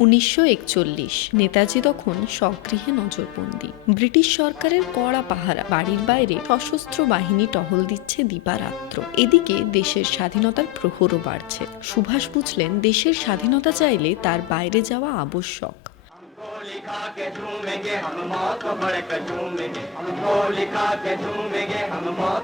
1941 নেতাজি তখন স্বগৃহে নজরবন্দি। ব্রিটিশ সরকারের কড়া পাহারা, বাড়ির বাইরে সশস্ত্র বাহিনী টহল দিচ্ছে দিবারাত্র। এদিকে দেশের স্বাধীনতার প্রহরও বাড়ছে। সুভাষ বুঝলেন দেশের স্বাধীনতা চাইলে তার বাইরে যাওয়া আবশ্যক।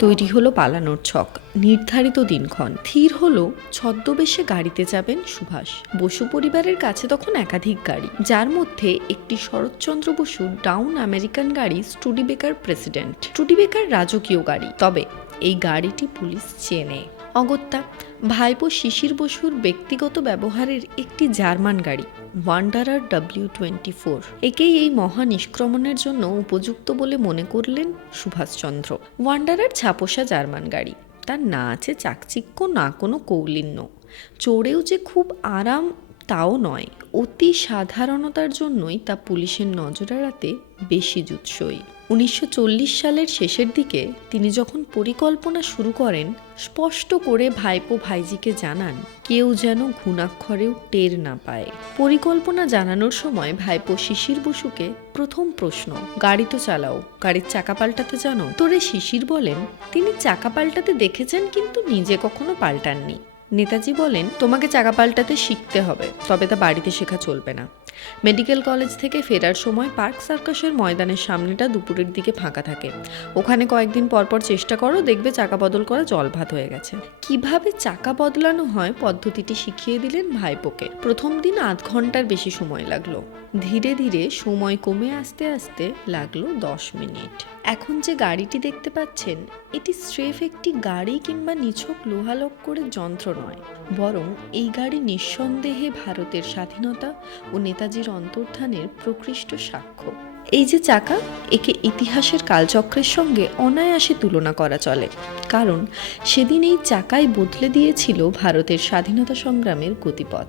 তৈরি হলো পালানোর ছক, নির্ধারিত দিনক্ষণ। স্থির হলো ছদ্মবেশে গাড়িতে যাবেন সুভাষ। বসু পরিবারের কাছে তখন একাধিক গাড়ি, যার মধ্যে একটি শরৎচন্দ্র বসুর ডাউন আমেরিকান গাড়ি স্টুডিবেকার প্রেসিডেন্ট। স্টুডিবেকার রাজকীয় গাড়ি, তবে এই গাড়িটি পুলিশ চেনে। অগত্যা ভাইপো শিশির বসুর ব্যক্তিগত ব্যবহারের একটি জার্মান গাড়ি, ওয়ান্ডারার W24। একেই এই মহা নিষ্ক্রমণের জন্য উপযুক্ত বলে মনে করলেন সুভাষচন্দ্র। ওয়ান্ডারার ছাপোষা জার্মান গাড়ি, তার না আছে চাকচিক্য, না কোনো কৌলিন্য। চড়েও যে খুব আরাম তাও নয়, অতি সাধারণতার জন্যই তা পুলিশের নজর এড়াতে বেশি জুৎসই। 1940 সালের শেষের দিকে তিনি যখন পরিকল্পনা শুরু করেন, স্পষ্ট করে ভাইপো ভাইজিকে জানান কেউ যেন ঘুণাক্ষরেও টের না পায়। পরিকল্পনা জানানোর সময় ভাইপো শিশির বসুকে প্রথম প্রশ্ন, গাড়ি তো চালাও, গাড়ির চাকা পাল্টাতে জানো? তোরে শিশির বলেন তিনি চাকা পাল্টাতে দেখেছেন, কিন্তু নিজে কখনো পাল্টাননি। নেতাজি বলেন, তোমাকে চাকা পাল্টাতে শিখতে হবে, তবে তা বাড়িতে শেখা চলবে না। মেডিকেল কলেজ থেকে ফেরার সময় পার্ক সার্কাসের ময়দানের সামনেটা দুপুরের দিকে ফাঁকা থাকে, ওখানে কয়েকদিন পরপর চেষ্টা করো, দেখবে চাকা বদল করা জলভাত হয়ে গেছে। কিভাবে চাকা বদলানো হয় পদ্ধতিটি শিখিয়ে দিলেন ভাইপোকে। প্রথম দিন আধ ঘন্টার বেশি সময় লাগলো, ধীরে ধীরে সময় কমে আসতে আসতে লাগলো 10 মিনিট। এখন যে গাড়িটি দেখতে পাচ্ছেন, এটি স্রেফ একটি গাড়ি কিংবা নিছক লোহালক্করের যন্ত্র নয়, বরং এই গাড়ি নিঃসন্দেহে ভারতের স্বাধীনতা ও নেতাজির অন্তর্ধানের প্রকৃষ্ট সাক্ষ্য। এই যে চাকা, একে ইতিহাসের কালচক্রের সঙ্গে অনায়াসে তুলনা করা চলে, কারণ সেদিন এই চাকাই বদলে দিয়েছিল ভারতের স্বাধীনতা সংগ্রামের গতিপথ।